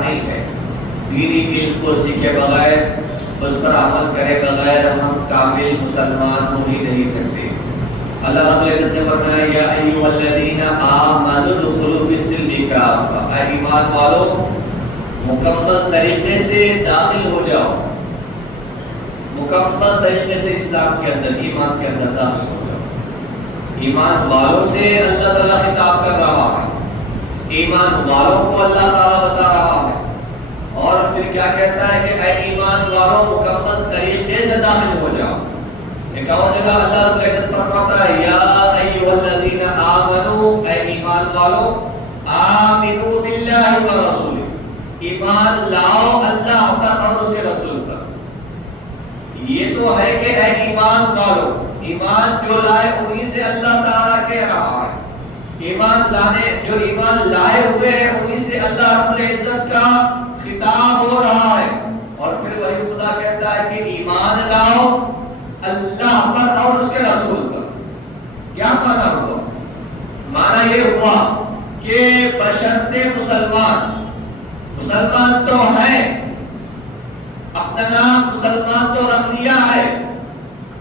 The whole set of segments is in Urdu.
نہیں ہے۔ دینی علم کو سیکھے بغیر، اس پر عمل کرے بغیر ہم کامل مسلمان ہو ہی نہیں سکتے۔ اللہ رب العزت نے فرمایا یا ایھا الذین آمنوا ادخلوا فی السلم کافہ، اے ایمان والو مکمل طریقے سے داخل ہو جاؤ، مکمل طریقے سے اسلام کے اندر، ایمان کے اندر داخل ہو جاؤ۔ ایمان والوں سے اللہ تعالیٰ خطاب کر رہا ہے، ایمان والوں کو اللہ تعالیٰ بتا رہا ہے، اور پھر کیا کہتا ہے کہ اے ایمان والوں مکمل طریقے سے داخل ہو جاؤ۔ ایک اور جگہ اللہ رب العزت فرماتا ہے یا ایھا الذین آمنوا، اے ایمان والو آمنوا باللہ ورسولہ، ایمان لاؤ اللہ پر اور اس کے رسول پر۔ یہ تو ہے کہ اے ایمان والو، ایمان جو لائے انہی سے اللہ تعالیٰ کہہ رہا ہے، جو ایمان لائے ہوئے ہیں انہی سے اللہ رب العزت کا خطاب ہو رہا ہے۔ اور پھر وہی خدا کہتا ہے کہ ایمان لاؤ اللہ پر اور اس کے رسول پر۔ کیا معنی ہوا؟ معنی یہ ہوا کہ بشرطے مسلمان تو ہے، اپنا نام مسلمان تو رکھ لیا ہے،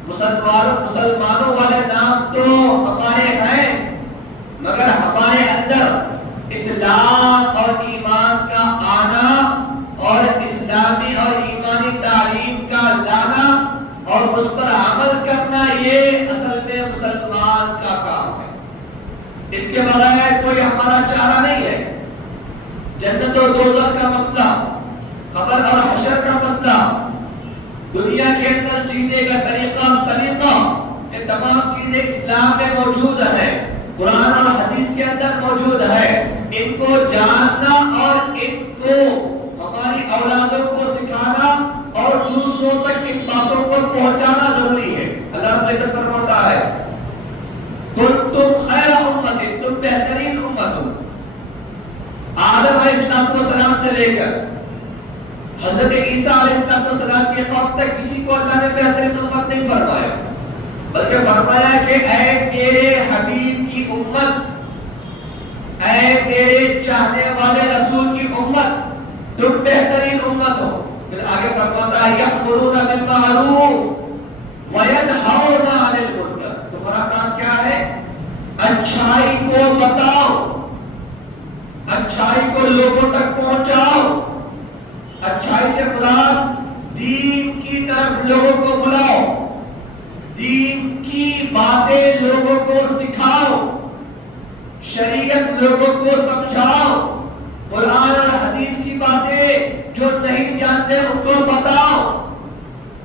مسلمانوں والے نام تو ہمارے ہیں، مگر ہمارے اندر اسلام اور ایمان کا آنا اور اسلامی اور ایمانی تعلیم کا لانا اور اس پر عمل کرنا، یہ اصل میں مسلمان کا کام ہے۔ اس کے بغیر کوئی ہمارا چارہ نہیں ہے۔ جنت و دوزخ کا مسئلہ، قبر اور حشر کا مسئلہ، دنیا کے اندر جینے کا طریقہ سلیقہ، یہ تمام چیزیں اسلام میں موجود ہے، قرآن اور حدیث کے اندر موجود ہے۔ ان کو جاننا اور ان کو ہماری اولادوں کو سکھانا اور دوسروں تک ان باتوں کو پہنچانا ضروری ہے۔ اللہ رب العزت فرماتا ہے کنتم خیر امت، تم بہترین امت ہو۔ آدم علیہ السلام سے لے کر حضرت عیسیٰ علیہ السلام کی قوم تک کسی کو اللہ نے بہترین امت نہیں فرمایا، بلکہ فرمایا کہ اے میرے حبیب کی امت، اے میرے چاہنے والے رسول کی امت، تم بہترین امت ہو۔ پھر آگے فرماتا ہے یأمرون بالمعروف وینہون عن المنکر، تمہارا کام کیا ہے؟ اچھائی کو بتاؤ، اچھائی کو لوگوں تک پہنچاؤ۔ اچھائی سے مراد دین کی طرف لوگوں کو بلاؤ، دین کی باتیں لوگوں کو سکھاؤ، شریعت لوگوں کو سمجھاؤ، قرآن اور حدیث کی باتیں جو نہیں جانتے ان کو بتاؤ۔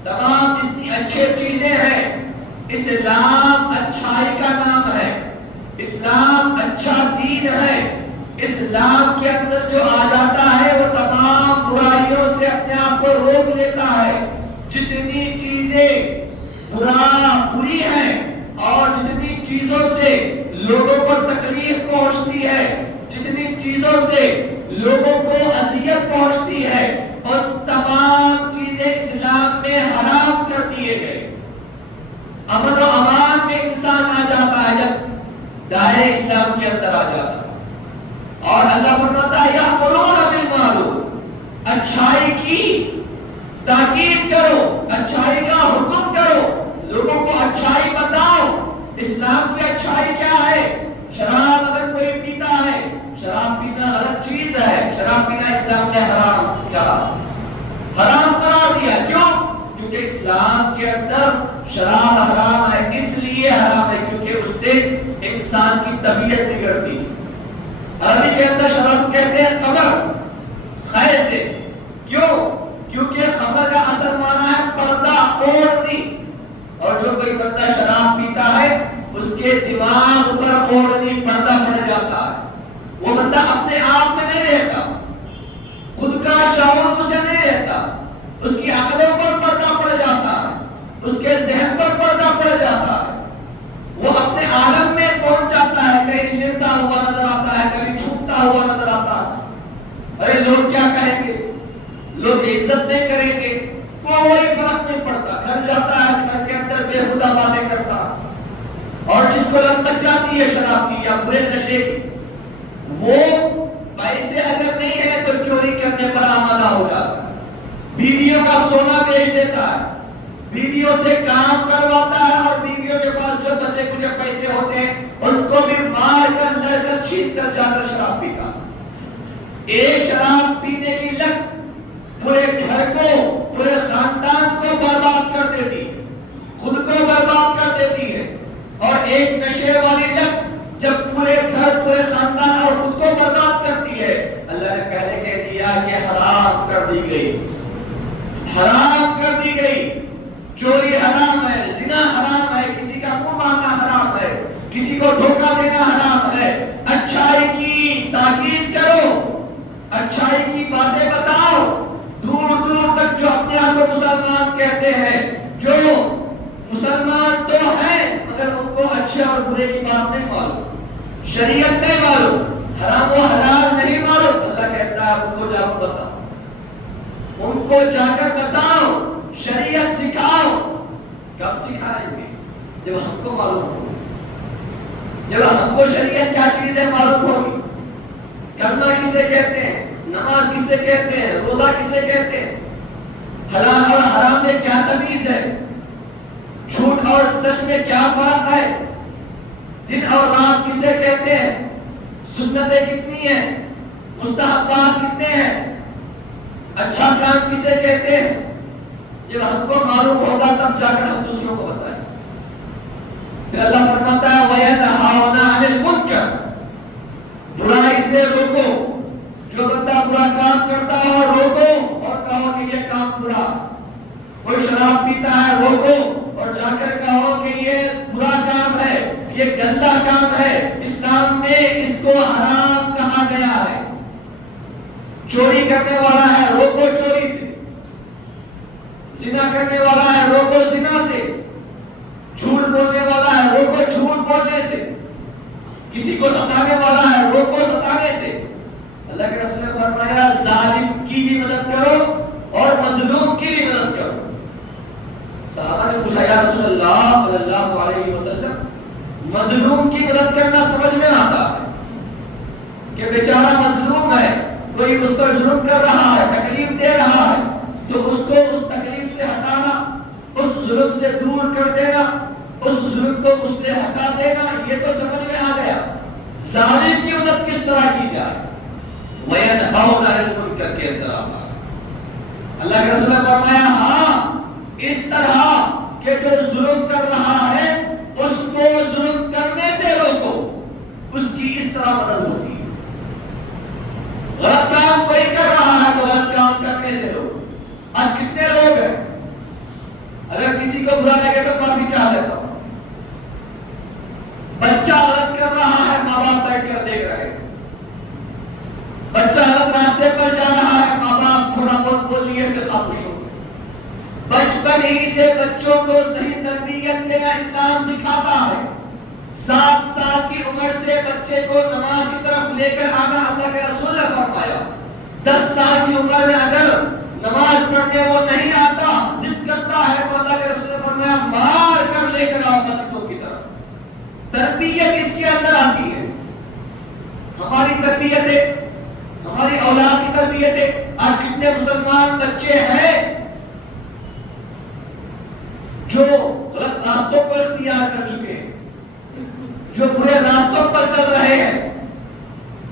تمام جتنی اچھے چیزیں ہیں، اسلام اچھائی کا نام ہے، اسلام اچھا دین ہے۔ اسلام کے اندر جو آ جاتا ہے وہ تمام برائیوں سے اپنے آپ کو روک لیتا ہے۔ جتنی چیزیں بری ہیں اور جتنی چیزوں سے لوگوں کو تکلیف پہنچتی ہے، جتنی چیزوں سے لوگوں کو اذیت پہنچتی ہے، اور تمام چیزیں اسلام میں حرام کر دیے گئے۔ امن و امان میں انسان آ جاتا ہے جب دائرے اسلام کے اندر آ جاتا ہے۔ اور اللہ فرماتا ہے یأمرون بالمعروف، اچھائی کی تاکید کرو، اچھائی کا حکم کرو، لوگوں کو اچھائی بتاؤ۔ اسلام کی اچھائی کیا ہے؟ شراب اگر کوئی پیتا ہے، شراب پینا غلط چیز ہے، شراب پینا اسلام نے حرام قرار دیا۔ کیوں؟ کیونکہ اسلام کے اندر شراب حرام ہے، اس لیے حرام ہے کیونکہ اس سے انسان کی طبیعت بگڑتی ہے۔ عربی کے اندر شراب کو کہتے ہیں قمر، خیر سے۔ کیوں؟ کیونکہ خمر کا اثر مانا ہے پردہ، اوڑھنی، اور جو کوئی بندہ شراب پیتا ہے اس کے دماغ پر اوڑھنی، پردہ پڑ جاتا ہے۔ وہ بندہ اپنے آپ میں نہیں رہتا، خود کا شعور اسے نہیں رہتا، اس کی عقلوں پر پردہ پڑ جاتا ہے، اس کے ذہن پر پردہ پڑ جاتا ہے، وہ اپنے عالم میں پہنچ جاتا ہے، کہیں لیٹا ہوا نظر آتا ہے، کبھی جھومتا ہوا نظر آتا ہے۔ ارے لوگ کیا کہیں گے، لوگ عزت نہیں کریں گے، کوئی فرق نہیں پڑتا، گھر جاتا ہے، گھر کے اندر بےہودہ باتیں کرتا، اور جس کو لت لگ جاتی ہے شراب کی یا برے نشے کی، وہ پیسے اگر نہیں ہے تو چوری کرنے بیچ دیتا ہے، بیویوں سے کام کرواتا ہے، اور بیویوں کے پاس جو بچے کچھ پیسے ہوتے ہیں ان کو بھی مار کر لڑ کر چھین کر جا کر شراب پیتا۔ ایک شراب پینے کی لت پورے گھر کو، پورے خاندان کو برباد کر دیتی ہے، خود کو برباد کر دیتی ہے۔ اور ایک نشے والی لت جب پورے گھر، پورے خاندان اور خود کو برباد کرتی ہے، اللہ نے پہلے کہہ دیا کہ حرام کر دی گئی، حرام کر دی گئی۔ چوری حرام ہے، زنا حرام ہے، کسی کا منہ مانگنا حرام ہے، کسی کو دھوکہ دینا حرام ہے۔ اچھائی کی تاکید کرو، اچھائی کی باتیں بتاؤ۔ دور دور تک جو اپنے آپ کو مسلمان کہتے ہیں، جو مسلمان تو ہیں مگر ان کو اچھے اور برے کی بات نہیں معلوم، شریعت نہیں معلوم، حرام و حلال نہیں معلوم، اللہ کہتا ہے ان کو جا کر بتاؤ، ان کو جا کر بتاؤ، شریعت سکھاؤ۔ کب سکھائیں گے؟ جب ہم کو معلوم ہو، جب ہم کو شریعت کیا چیز ہے معلوم ہوگی۔ کلمہ کسے کہتے ہیں، نماز کسے کہتے ہیں، روزہ کسے کہتے ہیں، حلال اور حرام میں کیا تمیز ہے، جھوٹ اور سچ میں کیا فرق ہے، دن اور رات کسے کہتے ہیں، سنتیں کتنی ہیں، مستحبات کتنے ہیں، اچھا کام کسے کہتے ہیں۔ جب ہم کو معلوم ہوگا تب جا کر ہم دوسروں کو بتائیں۔ پھر اللہ فرماتا ہے وَيَنْهَوْنَ عَنِ الْمُنْكَرِ، برائی سے روکو، جو بندہ برا کام کرتا ہے اور روکو اور کہو کہ یہ کام برا، کوئی شراب پیتا ہے روکو اور جا کر کہو کہ یہ برا کام ہے، یہ گندا کام ہے، اسلام میں اس کو حرام کہا گیا ہے۔ چوری کرنے والا ہے روکو چوری سے، زنا کرنے والا ہے روکو زنا سے، جھوٹ بولنے والا ہے روکو جھوٹ بولنے سے، کسی کو ستانے والا ہے روکو ستانے سے۔ اللہ کے رسول نے فرمایا ظالم کی بھی مدد کرو اور مظلوم کی بھی مدد کرو۔ صحابہ نے پوچھا یا رسول اللہ صلی اللہ علیہ وسلم، مظلوم کی مدد کرنا سمجھ میں آتا ہے کہ بیچارہ مظلوم ہے، کوئی اس پر ظلم کر رہا ہے، تکلیف دے رہا ہے، تو اس کو اس تکلیف سے ہٹانا، اس ظلم سے دور کر دینا، اس ظلم کو اس سے ہٹا دینا، یہ تو سمجھ میں آ گیا۔ ظالم کی مدد کس طرح کی جائے؟ وَيَنْهَوْنَ عَنِ الْمُنْكَرِ کے اندر اللہ کے رسول نے فرمایا ہاں اس طرح کہ جو ظلم کر رہا ہے اس کو ظلم کرنے سے روکو، اس کی اس طرح مدد ہوتی ہے۔ غلط کام کوئی کر رہا ہے تو غلط کام کرنے سے روکو۔ آج کتنے لوگ ہیں اگر کسی کو برا لگے تو معافی چاہ لیتا ہوں، بچہ غلط کر رہا ہے ماں باپ بیٹھ کر دیکھ رہے ہیں، بچہ غلط راستے پر جا رہا ہے ماں باپ تھوڑا بہت بول لیے پھر خاموش ہو گئے۔ بچپن ہی سے بچوں کو صحیح تربیت دینا اسلام سکھاتا ہے۔ 7 سال کی عمر سے بچے کو نماز کی طرف لے کر آنا اللہ کے رسول نے فرمایا۔ 10 سال کی عمر میں اگر نماز پڑھنے وہ نہیں آتا، ضد کرتا ہے تو اللہ کے رسول نے فرمایا مار کر لے کر آؤ مسجدوں کی طرف۔ تربیت اس کے اندر آتی ہے، ہماری تربیت ہے، ہماری اولاد کی تربیت ہے۔ آج کتنے مسلمان بچے ہیں جو غلط راستوں کو اختیار کر چکے ہیں، جو برے راستوں پر چل رہے ہیں،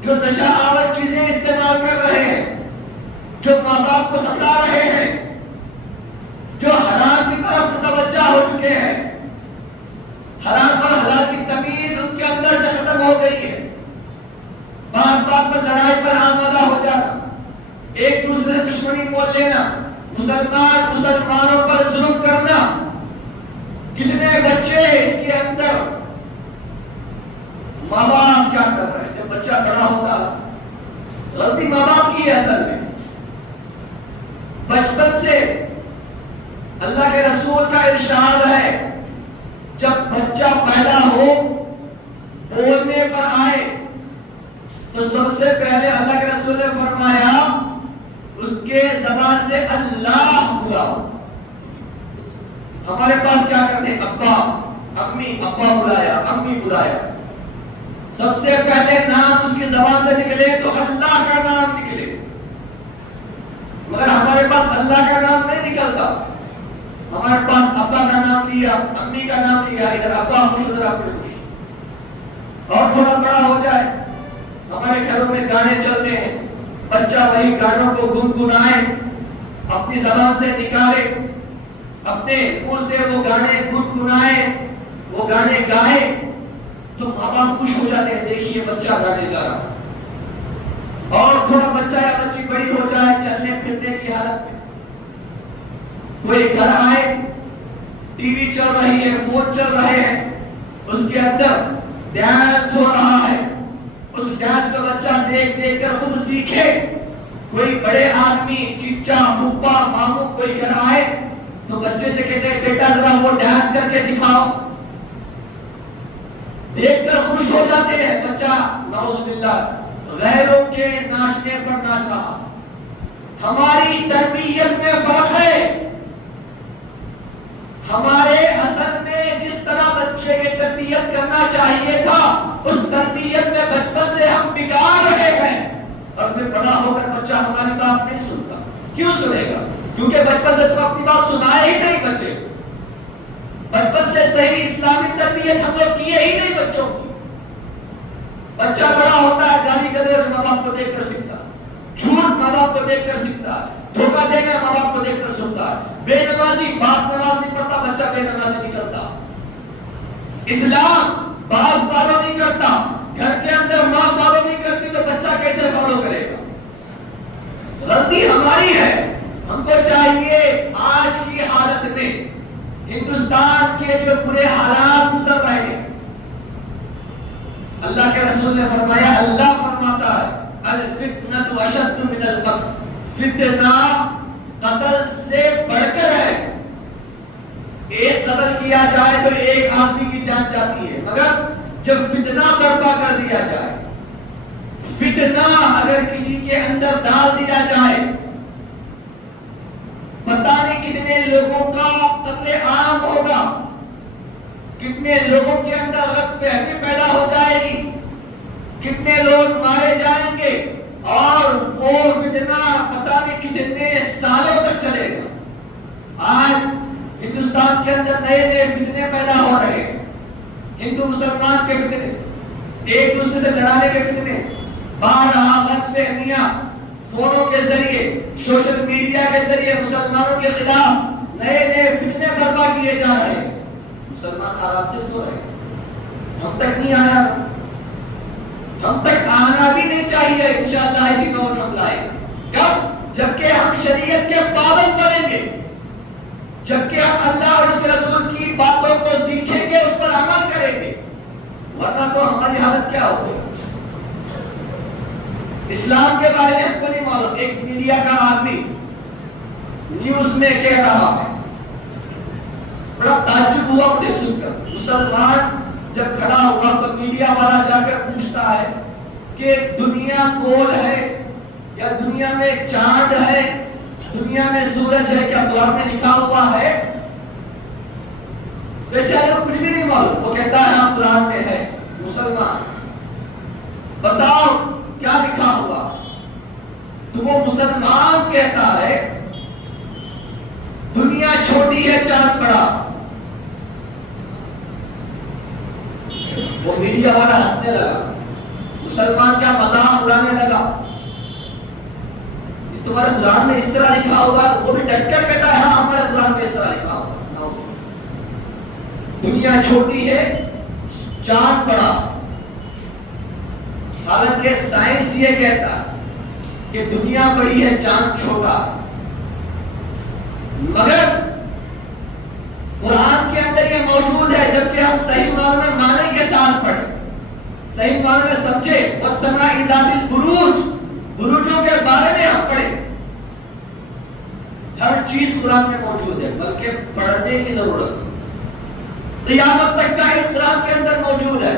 جو نشہ آور چیزیں استعمال کر رہے ہیں، جو ماں باپ کو ستا رہے ہیں، جو حرام کی طرف متوجہ ہو چکے ہیں۔ حرام اور حلال کی تمیز ان کے اندر سے ختم ہو گئی ہے۔ بات بات پر لڑائی پر آمادہ ہو جانا، ایک دوسرے سے دشمنی بول لینا، مسلمانوں پر ظلم کرنا۔ کتنے بچے اس کے اندر ماں باپ کیا کر رہے ہیں؟ جب بچہ بڑا ہوتا غلطی ماں باپ کی ہے اصل میں۔ بچپن سے اللہ کے رسول کا ارشاد ہے جب بچہ پیدا ہو بولنے پر آئے تو سب سے پہلے اللہ کے رسول نے فرمایا اس کے زبان سے اللہ بلاؤ۔ ہمارے پاس کیا کرتے ہیں؟ ابا امی، ابا بلایا، امی بلایا، سب سے پہلے نام اس کی زبان سے نکلے تو اللہ کا نام نکلے، مگر ہمارے پاس اللہ کا نام نہیں نکلتا، ہمارے پاس ابا کا نام لیا، امی کا نام لیا، ادھر ابا خوش ادھر امی خوش۔ اور تھوڑا بڑا ہو جائے، ہمارے گھروں میں گانے چلتے ہیں، بچہ وہی گانوں کو گنگنائے، اپنی زبان سے نکالے، اپنے منہ سے وہ گانے گنگنائے، وہ گانے گائے، تو ماں باپ خوش ہو جاتے ہیں، دیکھیے بچہ گانے گا رہا۔ اور تھوڑا بچہ یا بچی بڑی ہو جائے، چلنے پھرنے کی حالت میں، کوئی گھر آئے، ٹی وی چل رہی ہے، فون چل رہے ہیں، اس کے اندر ڈانس ہو رہا ہے، اس ڈانس کو بچہ دیکھ دیکھ کر خود سیکھے۔ کوئی بڑے آدمی، چچا، پھپھا، ماموں کوئی گھر آئے تو بچے سے کہتے ہیں بیٹا ذرا وہ ڈانس کر کے دکھاؤ، دیکھ کر خوش ہو جاتے ہیں۔ بچہ نعوذ باللہ غیروں کے ناچنے پر ناچ رہا۔ ہماری تربیت میں فرق ہے، ہمارے اصل میں جس طرح بچے کی تربیت کرنا چاہیے تھا، اس تربیت میں بچپن سے ہم بگاڑ رہے ہیں، اور پھر بڑا ہو کر بچہ ہماری بات نہیں سنتا۔ کیوں سنے گا؟ کیونکہ بچپن سے تو اپنی بات سنائے ہی نہیں بچے، بچپن سے صحیح اسلامی تربیت ہم لوگ کیے ہی نہیں بچوں کی۔ بچہ بڑا ہوتا ہے، گالی گلوچ ماں باپ کو دیکھ کر سیکھتا ہے، جھوٹ ماں باپ کو دیکھ کر سیکھتا ہے، دھوکہ دینا ماں باپ کو دیکھ کر سنتا ہے، بے نمازی، باپ نماز نہیں پڑھتا، بچہ بے نمازی نکلتا۔ اسلام باپ فالو نہیں کرتا، گھر کے اندر ماں فالو نہیں کرتی، تو بچہ کیسے فالو کرے گا؟ غلطی ہماری ہے۔ ہم کو چاہیے آج کی حالت میں ہندوستان کے جو برے حالات گزر رہے ہیں، اللہ کے رسول نے فرمایا، اللہ فرماتا ہے الفتنۃ اشد من القتل، فتنہ قتل سے بڑھ کر ہے۔ ایک قتل کیا جائے تو ایک آدمی کی جان جاتی ہے، مگر جب فتنہ برپا کر دیا جائے، فتنہ اگر کسی کے اندر ڈال دیا جائے، پتہ نہیں کتنے لوگوں کا قتل عام ہوگا، کتنے لوگوں کے اندر غلط فہمی پیدا ہو جائے گی، کتنے لوگ مارے جائیں گے، اور وہ فتنہ پتہ نہیں کتنے سالوں تک چلے گا۔ آج ہندوستان کے اندر نئے نئے فتنے پیدا ہو رہے ہیں، ہندو مسلمان کے فتنے، ایک دوسرے سے لڑانے کے فتنے، بارہا غلط فہمیاں فونوں کے ذریعے، سوشل میڈیا کے ذریعے مسلمانوں کے خلاف نئے نئے فتنے برپا کیے جا رہے ہیں۔ مسلمان آرام سے سو رہے ہیں، ہم تک نہیں آیا، ہم تک آنا بھی نہیں چاہیے۔ انشاءاللہ اسی نوٹ ہم لائیں گے، کب؟ جبکہ ہم شریعت کے پابند بنیں گے، جبکہ ہم اللہ اور اس کے رسول کی باتوں کو سیکھیں گے، اس پر عمل کریں گے، ورنہ تو ہماری حالت کیا ہوگی؟ اسلام کے بارے میں ہم کو نہیں معلوم۔ ایک میڈیا کا آدمی نیوز میں کہہ رہا ہے، بڑا تعجب ہوا مجھے سن کر، مسلمان جب کھڑا ہوا تو میڈیا والا جا کر پوچھتا ہے کہ دنیا گول ہے یا دنیا میں چاند ہے، دنیا میں سورج ہے، کیا قرآن میں لکھا ہوا ہے؟ بیچارے کو کچھ بھی نہیں معلوم، وہ کہتا ہے ہاں قرآن میں ہے۔ مسلمان بتاؤ کیا لکھا ہوا؟ تو وہ مسلمان کہتا ہے دنیا چھوٹی ہے، چاند بڑا۔ وہ میڈیا والا ہنسنے لگا، مسلمان کیا مذاق اڑانے لگا، تمہارے قرآن میں اس طرح لکھا ہوا ہے؟ وہ بھی ڈٹ کر کہتا ہے ہاں ہمارے قرآن میں اس طرح لکھا ہوا ہے۔ دنیا چھوٹی ہے، چاند بڑا۔ حالانکہ سائنس یہ کہتا ہے کہ دنیا بڑی ہے، چاند چھوٹا، مگر قرآن کے اندر یہ موجود ہے، جبکہ ہم صحیح معنوں میں معنی کے ساتھ پڑھیں، صحیح معنوں میں سمجھے، وَالسَّمَاءِ ذَاتِ الْبُرُوجِ، بروجوں کے بارے میں ہم پڑھیں۔ ہر چیز قرآن میں موجود ہے، بلکہ پڑھنے کی ضرورت ہے۔ قیامت تک کا علم قرآن کے اندر موجود ہے۔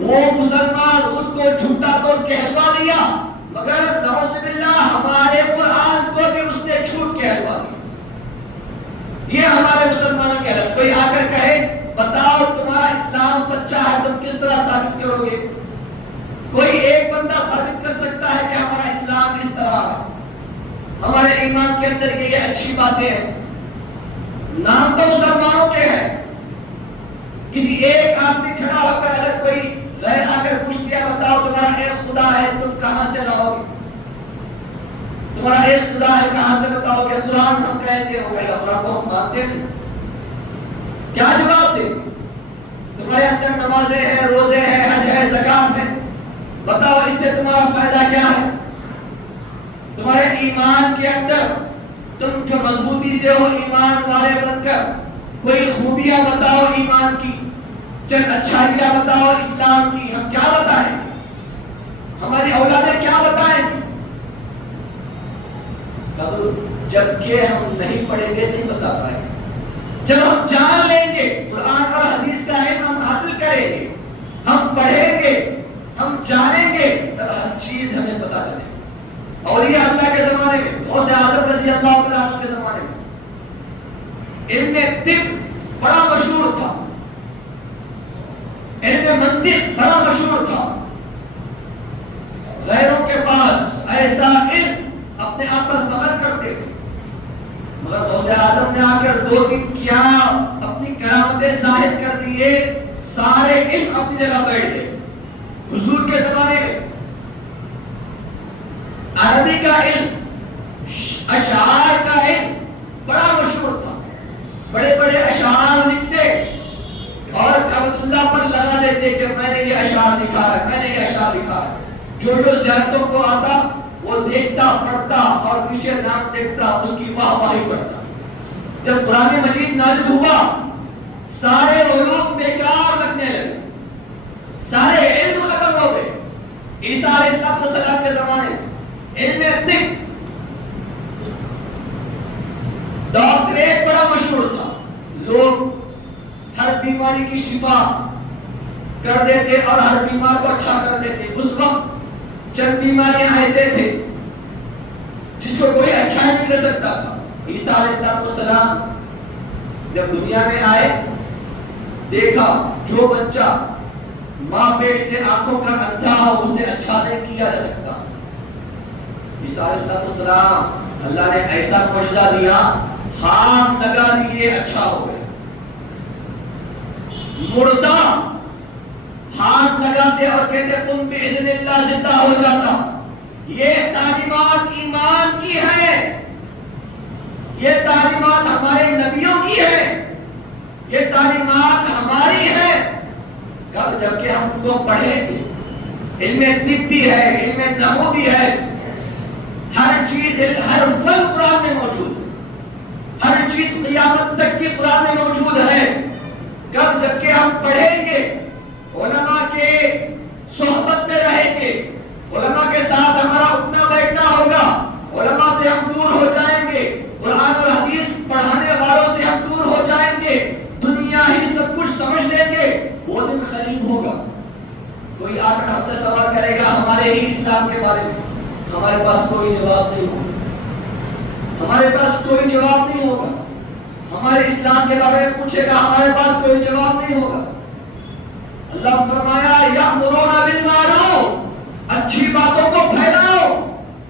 وہ مسلمان خود کو جھوٹا تو کہلوا لیا، مگر نعوذ باللہ ہمارے قرآن کو بھی اس نے جھوٹ کہلوا دیا۔ یہ ہمارے مسلمانوں کی حالت۔ کوئی آ کر کہے بتاؤ تمہارا اسلام سچا ہے، تم کس طرح ثابت کرو گے؟ کوئی ایک بندہ ثابت کر سکتا ہے کہ ہمارا اسلام اس طرح ہے، ہمارے ایمان کے اندر یہ اچھی باتیں ہیں؟ نام تو مسلمانوں کے ہیں. کسی ایک آدمی کھڑا ہو کر اگر کوئی غیر آ کر پوچھ دیا بتاؤ تمہارا ایک خدا ہے, تم کہاں سے لاؤ گے؟ تمہارا ایک خدا ہے کہاں سے بتاؤ گے؟ خدا ہم کہیں گے وہ کہے خدا کو ہم مانتے نہیں. کیا جواب دے؟ تمہارے اندر نمازیں ہیں, روزے ہیں, حج ہے, زکات ہے, بتاؤ اس سے تمہارا فائدہ کیا ہے؟ تمہارے ایمان کے اندر تم جو مضبوطی سے ہو ایمان والے بن کر کوئی خوبیاں بتاؤ ایمان کی, چند اچھائیاں بتاؤ اسلام کی. ہم کیا بتائیں؟ ہماری اولادیں کیا بتائیں؟ جب کہ ہم نہیں پڑھیں گے نہیں بتا پائیں. جب ہم جان لیں گے, قرآن اور حدیث کا علم ہم حاصل کریں گے, ہم پڑھیں گے, ہم جانیں گے, تب ہر چیز ہمیں پتا چلے. اولیاء اللہ کے زمانے میں, غوث اعظم رضی اللہ تعالیٰ عنہ کے زمانے میں علم طب بڑا مشہور تھا, علم منطق بڑا مشہور تھا. غیروں کے پاس ایسا علم اپنے آپ پر فخر کرتے تھے, مگر غوث اعظم نے آ کر 2 دن کیا اپنی کرامتیں ظاہر کر دیے, سارے علم اپنی جگہ بیٹھ گئے. حضور کے زمانے میں عربی کا علم, اشعار کا علم بڑا مشہور تھا. بڑے بڑے اشعار لکھتے اور کعبۃ اللہ پر لگا دیتے کہ میں نے یہ اشعار لکھا ہے, میں نے یہ اشعار لکھا ہے. جو زیارتوں کو آتا وہ دیکھتا, پڑھتا اور نیچے نام دیکھتا, اس کی واہ واہی پڑھتا. جب قرآن مجید نازل ہوا سارے علوم بیکار لگنے لگے, سارے علم ختم ہو گئے. عیسیٰ علیہ السلام کے زمانے میں علم طب ڈاکٹریٹ بڑا مشہور تھا. لوگ ہر بیماری کی شفا کر دیتے اور ہر بیمار کو اچھا کر دیتے. اس وقت چند بیماریاں ایسے تھے جس کو کوئی اچھا نہیں کر سکتا تھا. عیسیٰ علیہ السلام جب دنیا میں آئے, دیکھا جو بچہ ماں پیٹ سے آنکھوں کا اندھا ہو اسے اچھا نہیں کیا جا سکتا. عیسیٰ علیہ السلام اللہ نے ایسا معجزہ دیا, ہاتھ لگا دیے اچھا ہو گیا. مردہ ہاتھ لگاتے اور کہتے تم باذن اللہ زندہ ہو جاتا. یہ تعلیمات ایمان کی ہے, یہ تعلیمات ہمارے نبیوں کی ہے, یہ تعلیمات ہماری ہے. کب؟ جب کہ ہم کو پڑھیں گے. علم طب بھی ہے, علم نحو بھی ہے, ہر چیز, ہر فن قرآن میں موجود ہے, ہر چیز قیامت تک کی قرآن میں موجود ہے. کب؟ جب کہ ہم پڑھیں گے, علماء کے صحبت میں رہیں گے, علماء کے ساتھ ہمارا اٹھنا بیٹھنا ہوگا, علماء سے ہم دور ہو جائیں گے, قرآن اور حدیث پڑھانے والوں سے ہم دور ہو جائیں گے, دنیا ہی سب کچھ سمجھ لیں گے. وہ دن قریب ہوگا. کوئی آ کر ہم سے سوال کرے گا ہمارے ہی اسلام کے بارے میں, ہمارے پاس کوئی جواب نہیں ہوگا, ہمارے پاس کوئی جواب نہیں ہوگا. ہمارے اسلام کے بارے میں پوچھے گا, ہمارے پاس کوئی جواب نہیں ہوگا. اللہ فرمایا یأمرون بالمعروف, اچھی باتوں کو پھیلاؤ,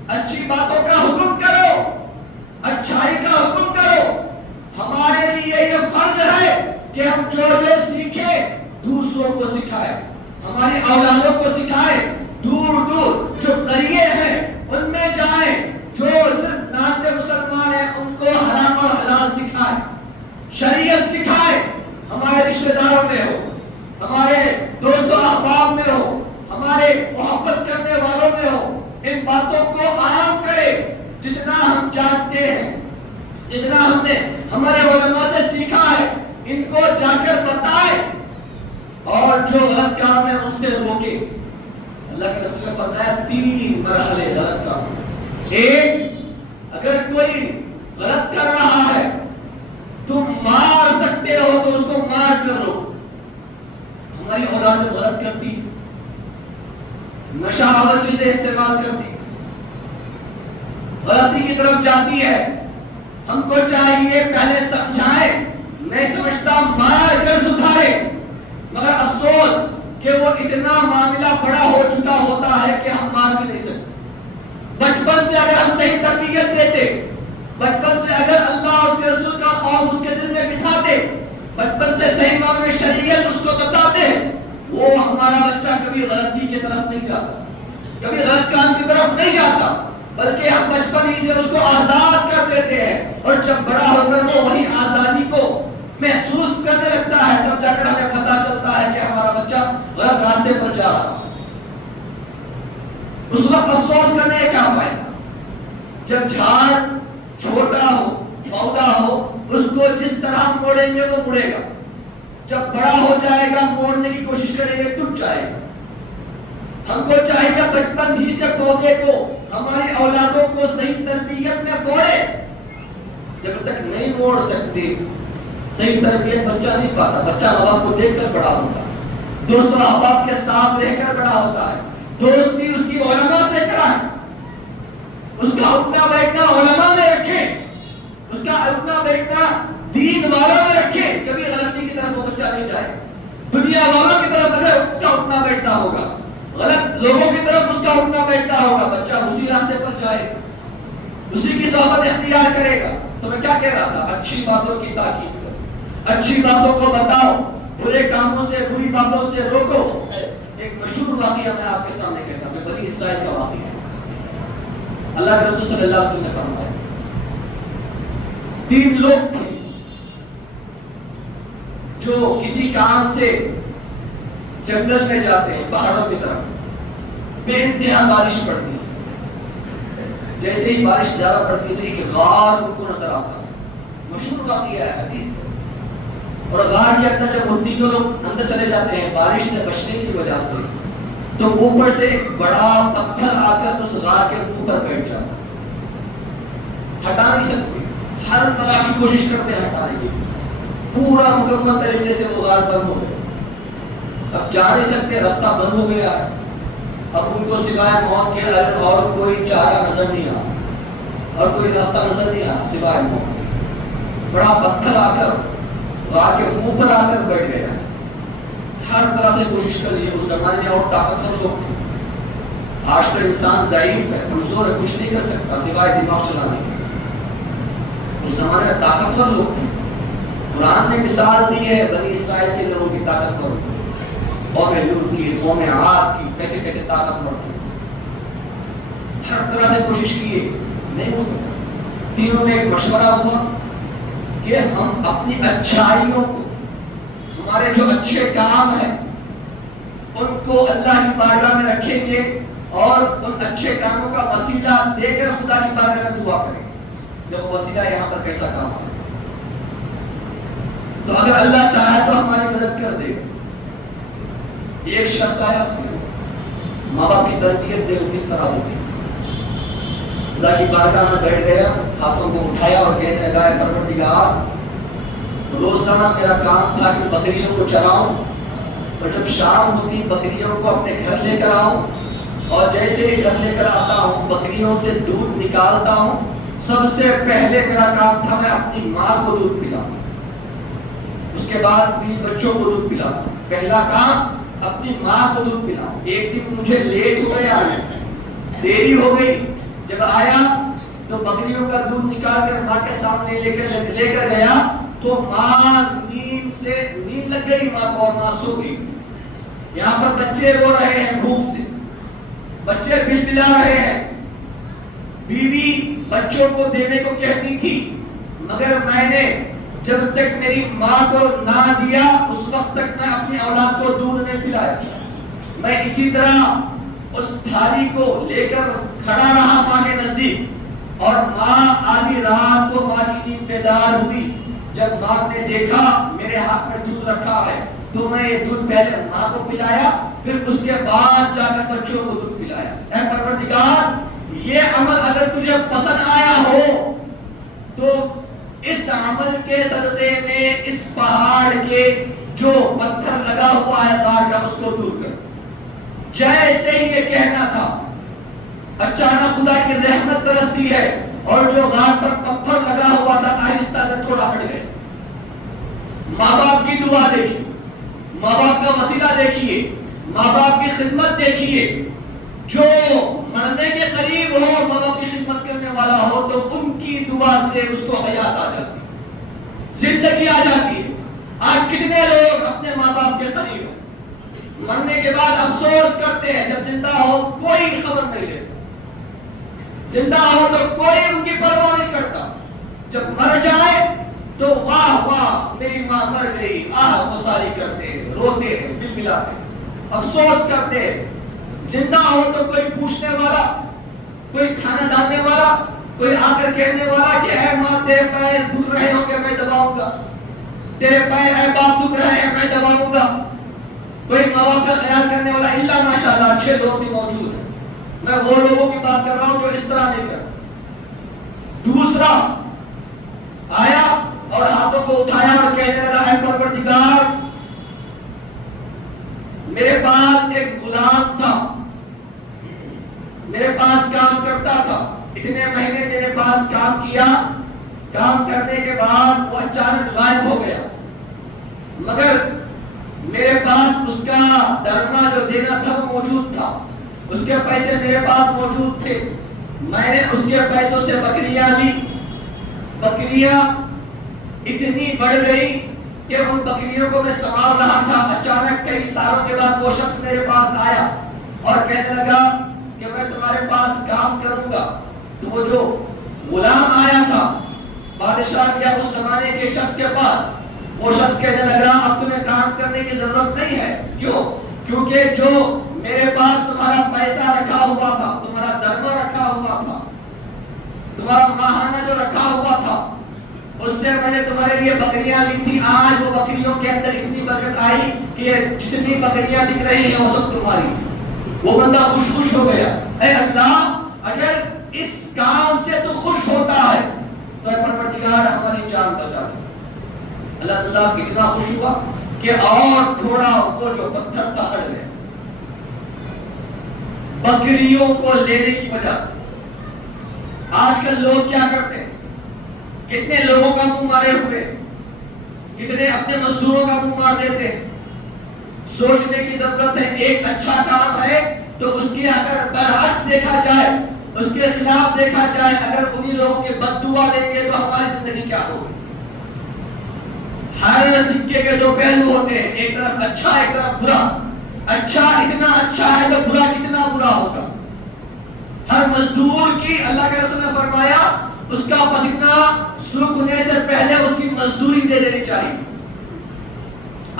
اچھی باتوں کا حکم کرو, اچھائی کا حکم کرو. ہمارے لیے یہ فرض ہے کہ ہم جو سیکھیں دوسروں کو سکھائیں, ہماری اولادوں کو سکھائیں, دور دور جو قریے ہیں ان میں جائیں, جو صرف نام کے مسلمان ہیں ان کو حرام اور حلال سکھائیں, شریعت سکھائیں. ہمارے رشتہ داروں میں ہو, ہمارے دوست و احباب میں ہو, ہمارے محبت کرنے والوں میں ہو, ان باتوں کو عام کرے. جتنا ہم جانتے ہیں, جتنا ہم نے ہمارے علماء سے سیکھا ہے, ان کو جا کر بتائیں, اور جو غلط کام ہے ان سے روکے. اللہ کے رسول نے فرمایا 3 مرحلے غلط کام. ایک, اگر کوئی غلط کر رہا ہے تم مار سکتے ہو تو اس کو مار کر لو. ہماری اولاد جب غلط کرتی, نشہ آور چیزیں استعمال کرتی, غلطی کی طرف جاتی ہے, ہم کو چاہیے پہلے سمجھائیں, نہیں سمجھتا مار کر سدھارے. مگر افسوس کہ وہ اتنا معاملہ بڑا ہو چکا ہوتا ہے کہ ہم مار بھی نہیں سکتے. بچپن سے اگر ہم صحیح تربیت دیتے, بچپن سے اگر اللہ اور اس کے رسول کا خوف اس کے دل میں بچپن سے صحیح معنوں میں شریعت اس کو بتا دے، وہ ہمارا بچہ کبھی غلطی کی طرف نہیں جاتا، کبھی غلط کام کی طرف نہیں جاتا، بلکہ ہم بچپن ہی سے اس کو آزاد کر دیتے ہیں، اور جب بڑا ہو کر وہ وہی آزادی کو محسوس کرنے لگتا ہے تب جا کر ہمیں پتا چلتا ہے کہ ہمارا بچہ غلط راستے پر جا رہا ہے۔ اس وقت افسوس کرنے کا کیا فائدہ؟ جب جھاڑ چھوٹا ہو، پودا ہو، اس کو جس طرح موڑیں گے وہ مڑے گا، جب بڑا ہو جائے گا موڑنے کی کوشش کریں گے ٹوٹ جائے گا۔ ہم کو چاہیے بچپن ہی سے پودے کو، ہماری اولادوں کو صحیح تربیت میں موڑے۔ جب تک نہیں موڑ سکتے صحیح تربیت بچہ نہیں پاتا، بچہ ماں باپ کو دیکھ کر بڑا ہوتا ہے، دوست و احباب کے ساتھ رہ کر بڑا ہوتا ہے، دوستی اس کی علماء سے کرائیں، اس کا اٹھنا بیٹھنا علماء میں رکھیں، اس کا اٹھنا بیٹھنا دین والوں میں رکھیں، کبھی غلطی کی طرف وہ بچہ نہیں جائے۔ دنیا والوں کی طرف اگر اس کا اٹھنا بیٹھنا ہوگا، غلط لوگوں کی طرف اس کا اٹھنا بیٹھنا ہوگا، بچہ اسی راستے پر جائے، اسی کی صحبت اختیار کرے گا۔ تو میں کیا کہہ رہا تھا؟ اچھی باتوں کی تاکید کرو، اچھی باتوں کو بتاؤ، برے کاموں سے بری باتوں سے روکو۔ ایک مشہور واقعہ میں آپ کے سامنے کہتا ہوں، بنی اسرائیل کا واقعہ ہے۔ اللہ کے رسول صلی اللہ علیہ وسلم نے فرمایا 3 لوگ تھے جو کسی کام سے جنگل میں جاتے ہیں، پہاڑوں کی طرف، بے انتہا بارش پڑتی ہے، جیسے ہی بارش زیادہ پڑتی ہے تو ایک غار ان کو نظر آتا ہے، مشہور واقعہ ہے، حدیث ہے۔ اور غار کے اندر جب وہ تینوں لوگ اندر چلے جاتے ہیں بارش سے بچنے کی وجہ سے، تو اوپر سے ایک بڑا پتھر آ کر اس غار کے اوپر بیٹھ جاتا ہے، ہٹا نہیں سکتے، ہر طرح کی کوشش کرتے ہیں ہٹانے کی، پورا مکمل طریقے سے وہ غار بند ہو گئے، اب جا نہیں سکتے، راستہ بند ہو گیا، اب ان کو سوائے موت کے اور کوئی چارہ نظر نہیں آ، اور کوئی راستہ نظر نہیں آ سوائے موت کے۔ بڑا پتھر آ کر غار کے منہ پر آ کر بیٹھ گیا، ہر طرح سے کوشش کر لی۔ اس زمانے میں اور طاقتور لوگ تھے، آج تو انسان ضعیف ہے، کمزور ہے، کچھ نہیں کر سکتا سوائے دماغ چلانے کے۔ اس زمانے میں طاقتور لوگ تھے، قرآن نے مثال دی ہے بنی اسرائیل کے لوگوں کی طاقتور، قوم لوط کی، قوم عاد کی، کیسے کیسے طاقتور تھے، ہر طرح سے کوشش کیے، نہیں ہو سکا۔ تینوں میں ایک مشورہ ہوا کہ ہم اپنی اچھائیوں کو، ہمارے جو اچھے کام ہیں ان کو اللہ کی بارگاہ میں رکھیں گے، اور ان اچھے کاموں کا وسیلہ دے کر خدا کی بارگاہ میں دعا کریں گے۔ دیکھو وسیلہ یہاں پر کیسا کام ہے، تو اگر اللہ چاہے تو ہماری مدد کر دے گا۔ ایک شخص آیا، اس نے ماں باپ کی تربیت دے کس طرح ہوگی، خدا کی بارگاہ میں بیٹھ گیا، ہاتھوں کو اٹھایا اور کہنے لگا، اے پروردگار، روزانہ میرا کام تھا کہ بکریوں کو چراؤں، اور جب شام ہوتی بکریوں کو اپنے گھر لے کر آؤں، اور جیسے ہی گھر لے کر آتا ہوں بکریوں سے دودھ نکالتا ہوں، سب سے پہلے میرا کام تھا میں اپنی ماں کو دودھ پلاؤں، اس کے بعد بھی بچوں کو دودھ پلاتا ہوں، پہلا کام اپنی ماں کو دودھ پلاؤں۔ ایک دن مجھے لیٹ ہو گیا، دیری ہو گئی، جب آیا تو بکریوں کا دودھ نکال کر ماں کے سامنے لے کر گیا تو ماں نیند لگ گئی ماں کو، اور ماں سو گئی۔ یہاں پر بچے رو رہے ہیں بھوک سے، بچے بلبلا رہے ہیں، بیوی بچوں کو دینے کو کہتی تھی، مگر میں نے جب تک میری ماں کو نہ دیا اس وقت تک میں اپنی اولاد کو دودھ نہیں پلایا۔ میں اسی طرح اس تھالی کو لے کر کھڑا رہا ماں کے نزدیک، اور ماں آدھی رات کو ماں کی نیند بیدار ہوئی، جب ماں نے دیکھا میرے ہاتھ میں دودھ رکھا ہے تو میں یہ دودھ پہلے ماں کو پلایا، پھر اس کے بعد جا کر بچوں کو دودھ پلایا۔ اے پروردگار، یہ عمل اگر تجھے پسند آیا ہو تو اس عمل کے صدقے میں اس پہاڑ کے جو پتھر لگا ہوا ہے غار کا، اس کو دور کر۔ جیسے ہی یہ کہنا تھا اچانک خدا کی رحمت برستی ہے، اور جو غار پر پتھر لگا ہوا تھا آہستہ سے تھوڑا ہٹ گئے۔ ماں باپ کی دعا دیکھیے، ماں باپ کا وسیلہ دیکھیے، ماں باپ کی خدمت دیکھیے۔ جو مرنے کے قریب ہو، ماں باپ کی خدمت کرنے والا ہو، تو ان کی دعا سے اس کو حیات آ جاتی ہے، زندگی آ جاتی ہے۔ آج کتنے لوگ اپنے ماں باپ کے قریب ہیں، مرنے کے بعد افسوس کرتے ہیں، جب زندہ ہو کوئی خبر نہیں لیتا، زندہ ہو تو کوئی ان کی پرواہ نہیں کرتا، جب مر جائے تو واہ واہ میری ماں مر گئی، مساری کرتے ہیں، روتے ہیں، دل ملاتے ہیں، افسوس کرتے ہیں۔ زندہ ہو تو کوئی پوچھنے والا، کوئی کھانا ڈالنے والا، کوئی آ کر کہنے والا کہ اے ماں تیرے پیر دکھ رہے ہوں گے میں دباؤں گا، تیرے پیر اے باپ دکھ رہے ہیں میں دباؤں گا، کوئی ماں باپ کا خیال کرنے والا اللہ ماشاءاللہ اچھے لوگ بھی موجود ہیں، میں وہ لوگوں کی بات کر رہا ہوں جو اس طرح نہیں کر۔ دوسرا آیا اور ہاتھوں کو اٹھایا اور کہنے لگا اے پروردگار میرے پاس ایک غلام تھا، میرے پاس کام کرتا تھا، اتنے مہینے میرے پاس کام کیا، کام کرنے کے بعد وہ اچانک غائب ہو گیا، مگر میرے پاس اس کا درما جو دینا تھا وہ موجود تھا، اس کے پیسے میرے پاس موجود تھے، میں نے اس کے پیسوں سے بکریاں لی، بکریاں اتنی بڑھ گئی کہ ان بکریوں کو میں سنبھال رہا تھا، اچانک کئی سالوں کے بعد وہ شخص میرے پاس آیا اور کہنے لگا کہ میں تمہارے پاس کام کروں گا۔ تو وہ جو غلام آیا تھا بادشاہ یا اس زمانے کے شخص کے پاس، وہ شخص کہنے لگا اب تمہیں کام کرنے کی ضرورت نہیں ہے، کیوں؟ کیونکہ جو میرے پاس تمہارا پیسہ رکھا ہوا تھا، تمہارا درما رکھا ہوا تھا، تمہارا ماہانہ جو رکھا ہوا تھا، اس سے میں نے تمہارے لیے بکریاں لی تھی، آج وہ بکریوں کے اندر اتنی برکت آئی کہ جتنی بکریاں دکھ رہی ہیں وہ سب تمہاری۔ وہ بندہ خوش ہو گیا، اے اللہ اگر اس کام سے تو خوش ہوتا ہے تو اے پروردگار ہماری جان بچا دے۔ اللہ تعالیٰ کتنا خوش ہوا کہ اور تھوڑا وہ جو پتھر تھا ہٹ گیا بکریوں کو لینے کی وجہ سے۔ آج کل لوگ کیا کرتے ہیں، کتنے لوگوں کا منہ مارے ہوئے، کتنے اپنے مزدوروں کا منہ مار دیتے ہیں۔ سوچنے کی ضرورت ہے، ایک اچھا کام ہے تو اس کی اگر برعکس دیکھا جائے، اس کے خلاف دیکھا جائے، اگر انہی لوگوں کے بد دعا لیں گے تو ہماری زندگی کیا ہوگی؟ ہر سکے کے دو پہلو ہوتے ہیں، ایک طرف اچھا ایک طرف برا، اچھا اتنا اچھا ہے تو برا کتنا برا ہوگا۔ ہر مزدور کی اللہ کے رسول نے فرمایا اس کا پسینہ سوکھنے سے پہلے اس کی مزدوری دے دینی چاہیے۔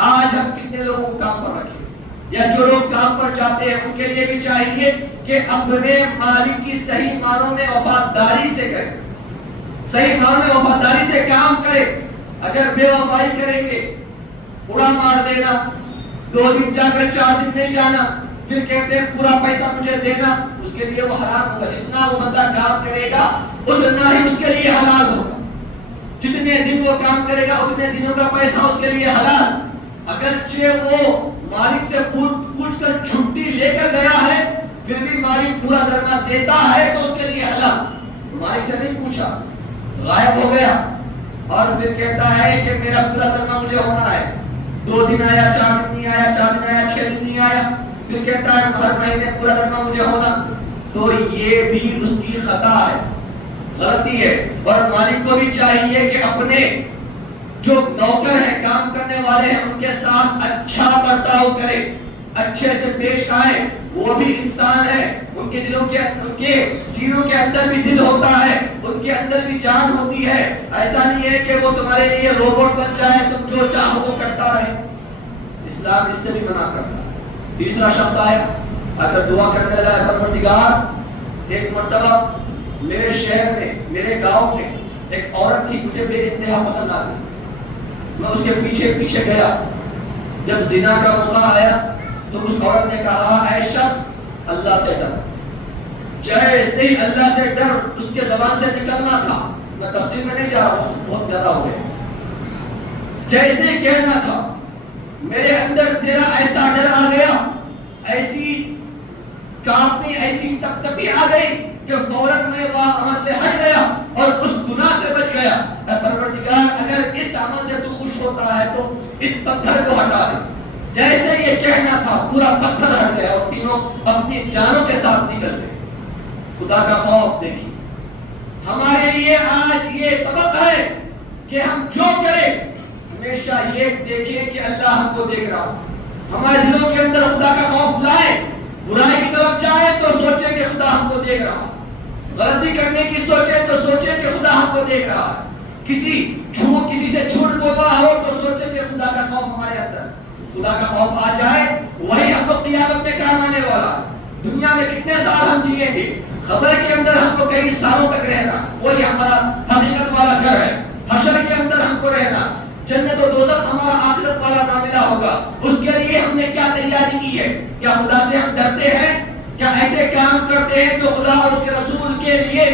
آج ہم کتنے لوگوں کو کام پر رکھیں، یا جو لوگ کام پر جاتے ہیں ان کے لیے بھی چاہیے کہ اپنے مالک کی صحیح معنوں میں وفاداری سے کریں، صحیح معنوں میں وفاداری سے کام کریں۔ اگر بے وفائی کریں گے، اڑا مار دینا، 2 دن جا کر 4 دن نہیں جانا، پھر کہتے ہیں پورا پیسہ مجھے دینا، اس کے لیے وہ حرام ہوگا۔ جتنا وہ بندہ کام کرے گا اتنا ہی اس کے لیے حلال ہوگا، جتنے دن وہ کام کرے گا اتنے دنوں کا پیسہ اس کے لیے حلال۔ اگرچہ وہ مالک سے پوچھ کر چھٹی لے کر گیا ہے، پھر بھی مالک پورا درما دیتا ہے تو اس کے لیے حلال۔ مالک سے نہیں پوچھا، غائب ہو گیا اور پھر کہتا ہے کہ میرا پورا درما مجھے ہونا ہے، 2 دن آیا 4 دن نہیں آیا، 4 دن آیا 6 دن نہیں آیا، پھر کہتا ہے ہر مہینے پورا درما مجھے ہونا، تو یہ بھی اس کی خطا ہے، غلطی ہے۔ اور مالک کو بھی چاہیے کہ اپنے جو نوکر ہیں، کام کرنے والے ہیں، ان کے ساتھ اچھا برتاؤ کرے، اچھے سے پیش آئے۔ وہ بھی انسان ہے، ان کے دلوں کے ان کے سینوں کے اندر بھی دل ہوتا ہے، ان کے اندر بھی جان ہوتی ہے۔ ایسا نہیں ہے کہ وہ تمہارے لیے روبوٹ بن جائے، تم جو چاہو وہ کرتا رہے۔ اسلام اس سے بھی منع کرتا ہے۔ تیسرا شخص آیا، اگر دعا کرنے لگا پروردگار ایک مرتبہ میرے شہر میں، میرے گاؤں میں ایک عورت تھی، مجھے بے انتہا پسند آ گئی، میں اس کے پیچھے پیچھے گیا، جب زنا کا موقع آیا تو اس عورت نے کہا اے شخص اللہ سے ڈر۔ جیسے ہی اللہ سے ڈر اس کے زبان سے نکلنا تھا، میں تفصیل میں نہیں جا رہا ہوں بہت زیادہ ہو گئے، جیسے ہی کہنا تھا میرے اندر تیرا ایسا ڈر آ گیا، ایسی کانپنی، ایسی تپتپی آ گئی کہ فوراً میں وہاں سے ہٹ گیا اور اس گناہ سے بچ گیا۔ اے پروردگار اگر اس عمل سے تو خوش ہوتا ہے تو اس پتھر کو ہٹا دے۔ جیسے یہ کہنا تھا پورا پتھر ہٹ گیا اور تینوں اپنی جانوں کے ساتھ نکل گئے۔ خدا کا خوف دیکھیے، ہمارے لیے آج یہ سبق ہے کہ ہم جو کریں ہمیشہ یہ دیکھیں کہ اللہ ہم کو دیکھ رہا ہو. ہمارے دلوں کے اندر خدا کا خوف لائے. برائی کی طرف جائیں تو سوچیں کہ خدا ہم کو دیکھ رہا ہے. غلطی کرنے کی سوچیں تو سوچیں کہ خدا ہم کو دیکھ رہا ہے. کسی سے جھوٹ بولا ہو تو سوچیں کہ خدا کا خوف ہمارے اندر. خدا کا خوف آ جائے وہی ہم کو قیامت میں کام آنے والا ہے. دنیا میں کتنے سال ہم جیئیں گے, خبر کے اندر ہم کو کئی سالوں تک رہنا, وہی ہمارا حقیقت والا گھر ہے. حشر کے اندر ہم کو رہنا, جنت و دوزخ ہمارا آخرت والا معاملہ ہوگا. اس کے لیے ہم نے کیا تیاری کی ہے؟ کیا خدا سے ہم ڈرتے ہیں؟ کیا ایسے کام کرتے ہیں جو خدا اور اس کے رسول کے لیے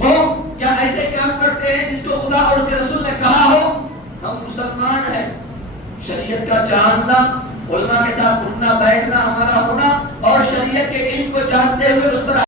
ہو؟ کیا ایسے کام کرتے ہیں جس کو خدا اور اس کے رسول نے کہا ہو؟ ہم مسلمان ہیں. شریعت کا جاننا, علماء کے ساتھ اٹھنا بیٹھنا ہمارا ہونا, اور شریعت کے علم کو جانتے ہوئے اس پر